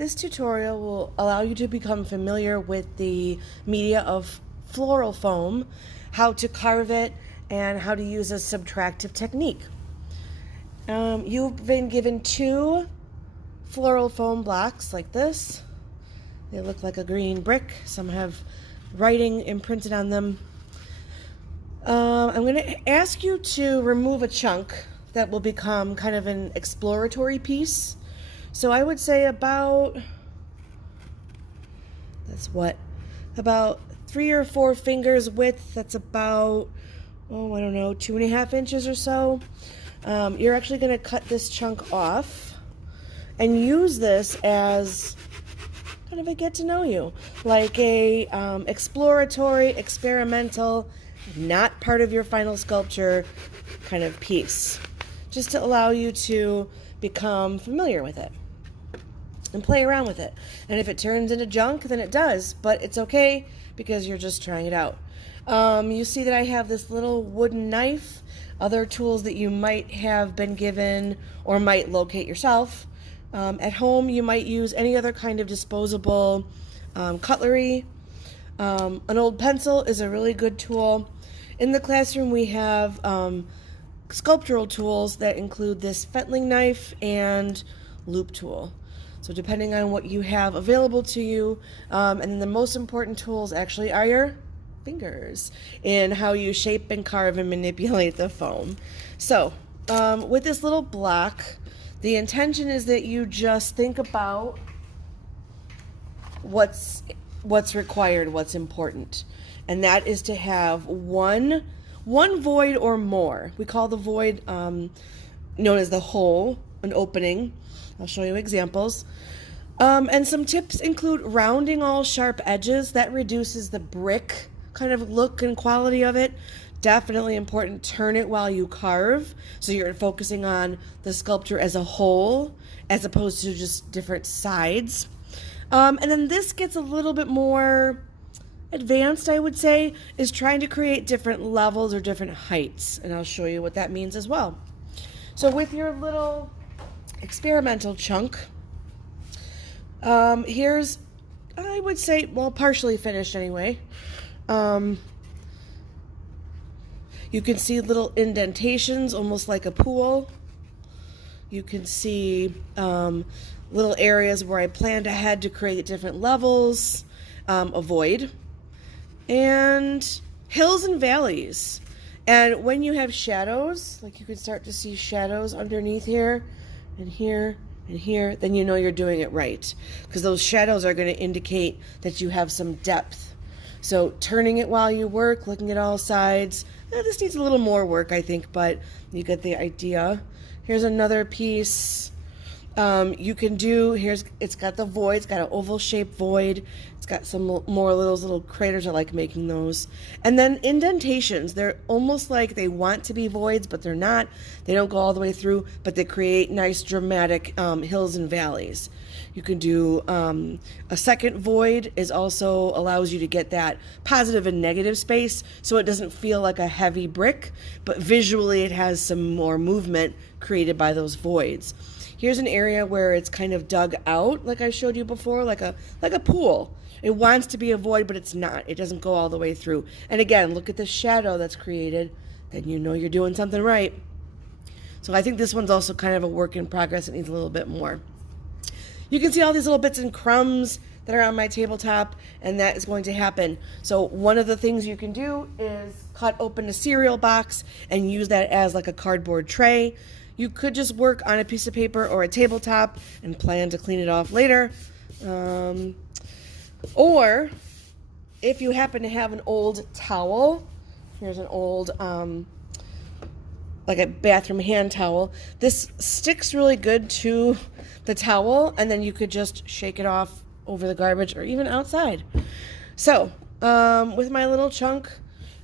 This tutorial will allow you to become familiar with the media of floral foam, how to carve it, and how to use a subtractive technique. You've been given 2 floral foam blocks like this. They look like a green brick. Some have writing imprinted on them. I'm going to ask you to remove a chunk that will become kind of an exploratory piece. So I would say about 3 or 4 fingers width. That's about, I don't know, 2.5 inches or so. You're actually going to cut this chunk off and use this as kind of a get to know you, like a exploratory, experimental, not part of your final sculpture kind of piece, just to allow you to become familiar with it and play around with it. And if it turns into junk, then it does, but it's okay because you're just trying it out. You see that I have this little wooden knife, other tools that you might have been given or might locate yourself. At home, you might use any other kind of disposable cutlery. An old pencil is a really good tool. In the classroom, we have sculptural tools that include this fettling knife and loop tool. So depending on what you have available to you, and the most important tools actually are your fingers in how you shape and carve and manipulate the foam. So with this little block, the intention is that you just think about what's required, what's important. And that is to have one void or more. We call the void known as the hole, an opening. I'll show you examples. And some tips include rounding all sharp edges. That reduces the brick kind of look and quality of it. Definitely important. Turn it while you carve, so you're focusing on the sculpture as a whole as opposed to just different sides. And then this gets a little bit more advanced, I would say, is trying to create different levels or different heights, and I'll show you what that means as well. So with your little experimental chunk, here's, I would say, well, partially finished anyway. You can see little indentations, almost like a pool. You can see little areas where I planned ahead to create different levels, a void, and hills and valleys. And when you have shadows, like you can start to see shadows underneath here and here and here, then you know you're doing it right, because those shadows are going to indicate that you have some depth. So turning it while you work, looking at all sides. This needs a little more work, I think, but you get the idea. Here's another piece. You can do, it's got the void, it's got an oval shaped void. It's got some more little craters. I like making those. And then indentations, they're almost like they want to be voids, but they're not. They don't go all the way through, but they create nice dramatic hills and valleys. You can do a second void is also allows you to get that positive and negative space, so it doesn't feel like a heavy brick, but visually it has some more movement created by those voids. Here's an area where it's kind of dug out, like I showed you before, like a pool. It wants to be a void, but it's not. It doesn't go all the way through. And again, look at the shadow that's created. Then you know you're doing something right. So I think this one's also kind of a work in progress. It needs a little bit more. You can see all these little bits and crumbs that are on my tabletop, and that is going to happen. So one of the things you can do is cut open a cereal box and use that as like a cardboard tray. You could just work on a piece of paper or a tabletop and plan to clean it off later. Or if you happen to have an old towel, here's an old like a bathroom hand towel. This sticks really good to the towel, and then you could just shake it off over the garbage or even outside. So with my little chunk,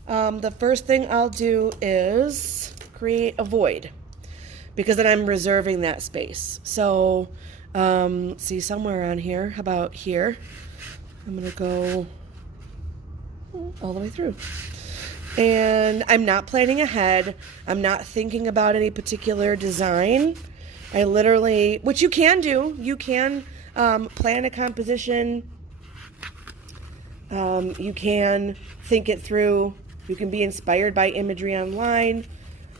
the first thing I'll do is create a void, because then I'm reserving that space. So see, somewhere around here, how about here? I'm gonna go all the way through. And I'm not planning ahead. I'm not thinking about any particular design. I literally, which you can do, you can plan a composition. You can think it through. You can be inspired by imagery online.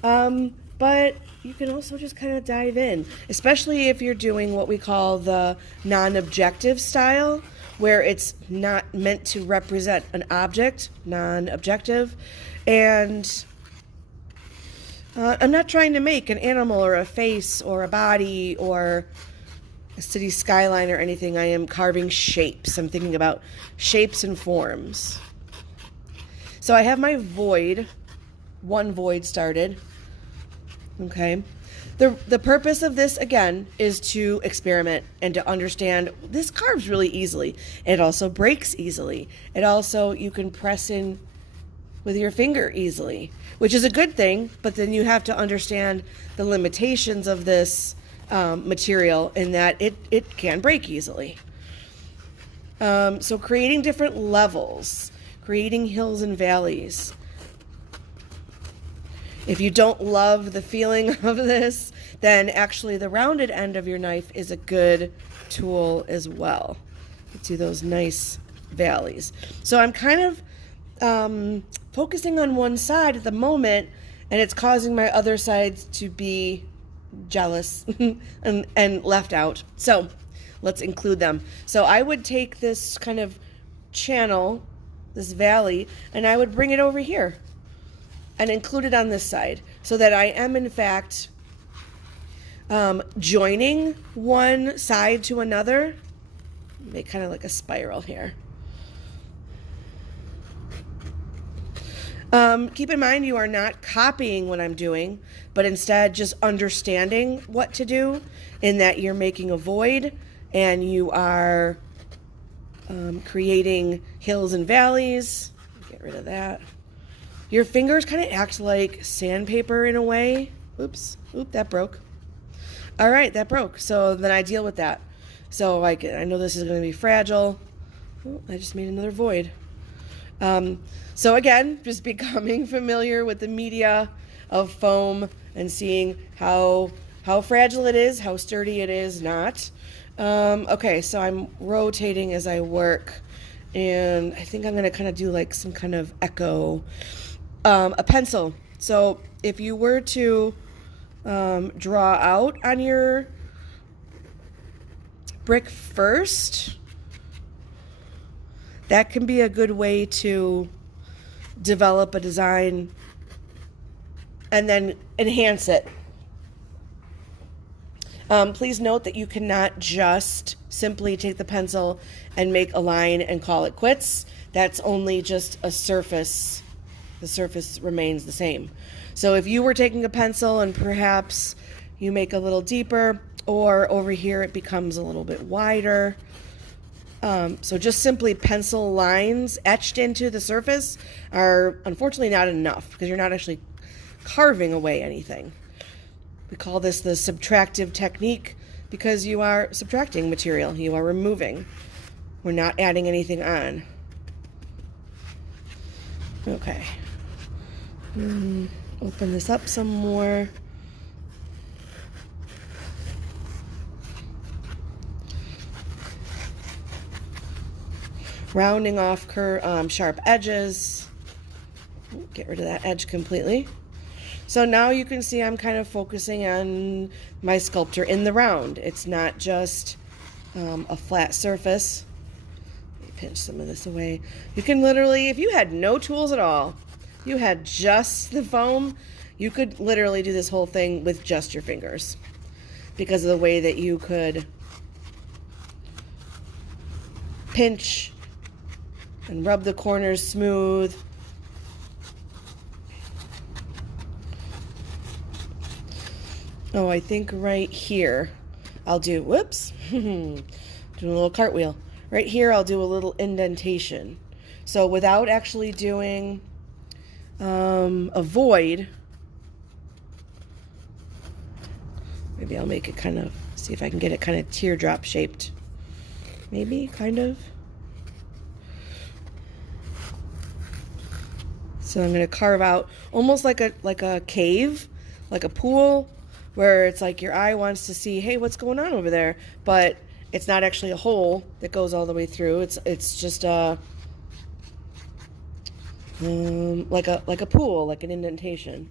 But you can also just kind of dive in, especially if you're doing what we call the non-objective style, where it's not meant to represent an object, non-objective. And I'm not trying to make an animal or a face or a body or a city skyline or anything. I am carving shapes. I'm thinking about shapes and forms. So I have my void, one void started. Okay. The purpose of this, again, is to experiment and to understand this carves really easily. It also breaks easily. It also, you can press in with your finger easily, which is a good thing, but then you have to understand the limitations of this material in that it can break easily. So creating different levels, creating hills and valleys. If you don't love the feeling of this, then actually the rounded end of your knife is a good tool as well. Do those nice valleys. So I'm kind of focusing on one side at the moment, and it's causing my other sides to be jealous and left out. So let's include them. So I would take this kind of channel, this valley, and I would bring it over here and include it on this side so that I am in fact joining one side to another. Make kind of like a spiral here. Keep in mind you are not copying what I'm doing, but instead just understanding what to do, in that you're making a void and you are creating hills and valleys. Get rid of that. Your fingers kind of act like sandpaper in a way. Oops, that broke. All right, that broke. So then I deal with that. So I know this is going to be fragile. Oh, I just made another void. So again, just becoming familiar with the media of foam and seeing how fragile it is, how sturdy it is not. Okay, so I'm rotating as I work, and I think I'm going to kind of do like some kind of echo. A pencil. So if you were to draw out on your brick first, that can be a good way to develop a design and then enhance it. Please note that you cannot just simply take the pencil and make a line and call it quits. That's only just a surface. The surface remains the same. So if you were taking a pencil and perhaps you make a little deeper, or over here it becomes a little bit wider. So just simply pencil lines etched into the surface are unfortunately not enough, because you're not actually carving away anything. We call this the subtractive technique because you are subtracting material. You are removing. We're not adding anything on. Okay. Open this up some more. Rounding off sharp edges. Get rid of that edge completely. So now you can see I'm kind of focusing on my sculpture in the round. It's not just a flat surface. Let me pinch some of this away. You can literally, if you had no tools at all, you had just the foam, you could literally do this whole thing with just your fingers, because of the way that you could pinch and rub the corners smooth. Oh, I think right here I'll do, whoops, do a little cartwheel. Right here I'll do a little indentation. So without actually doing a void, maybe I'll make it kind of, see if I can get it kind of teardrop shaped. Maybe, kind of. So I'm going to carve out almost like a cave, like a pool, where it's like your eye wants to see, hey, what's going on over there? But It's not actually a hole that goes all the way through. It's just a like a pool, like an indentation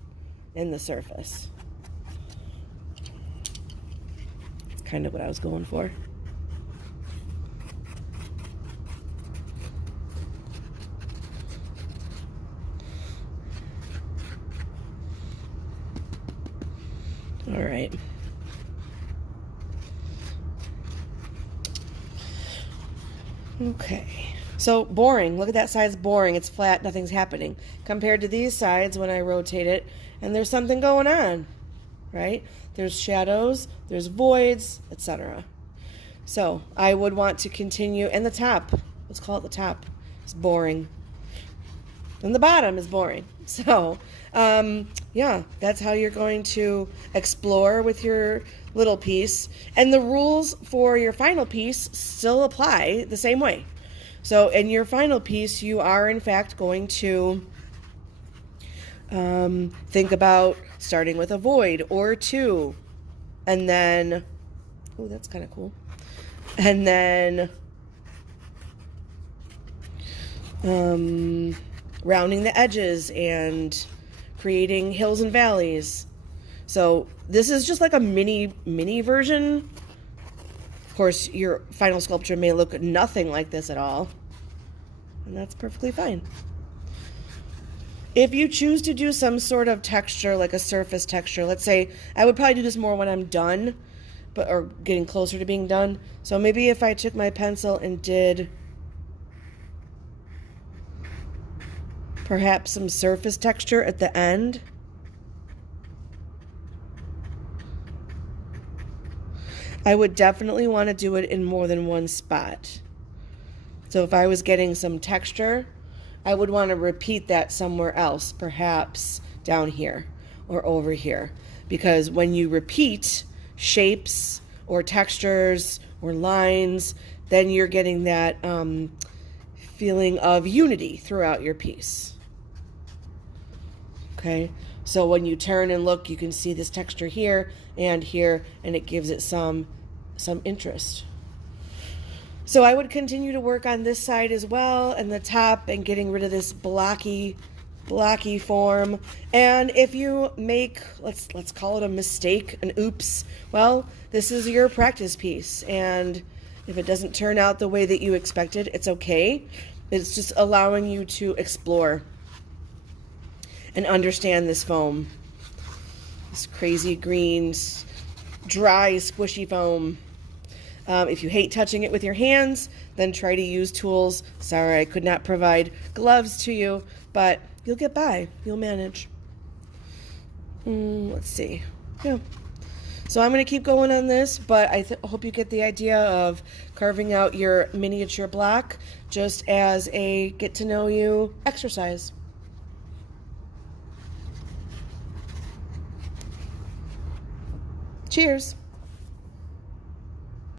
in the surface. It's kind of what I was going for. All right. Okay. So boring. Look at that side's boring. It's flat. Nothing's happening. Compared to these sides when I rotate it, and there's something going on, right? There's shadows, there's voids, etc. So I would want to continue. And the top, let's call it the top, is boring. And the bottom is boring. So, yeah, that's how you're going to explore with your little piece. And the rules for your final piece still apply the same way. So in your final piece, you are in fact going to think about starting with a void or two. And then, oh, that's kind of cool. And then rounding the edges and creating hills and valleys. So this is just like a mini version. Of course, your final sculpture may look nothing like this at all, and that's perfectly fine. If you choose to do some sort of texture, like a surface texture, let's say, I would probably do this more when I'm done, or getting closer to being done. So maybe if I took my pencil and did perhaps some surface texture at the end. I would definitely want to do it in more than one spot. So if I was getting some texture, I would want to repeat that somewhere else, perhaps down here or over here. Because when you repeat shapes or textures or lines, then you're getting that feeling of unity throughout your piece. Okay, so when you turn and look, you can see this texture here, and it gives it some interest. So I would continue to work on this side as well, and the top, and getting rid of this blocky form. And if you make, let's call it a mistake, an oops, well, this is your practice piece, and if it doesn't turn out the way that you expected, it's okay. It's just allowing you to explore and understand this foam. This crazy green, dry, squishy foam. If you hate touching it with your hands, then try to use tools. Sorry, I could not provide gloves to you, but you'll get by. You'll manage. Let's see. Yeah. So I'm going to keep going on this, but I hope you get the idea of carving out your miniature block just as a get-to-know-you exercise. Cheers.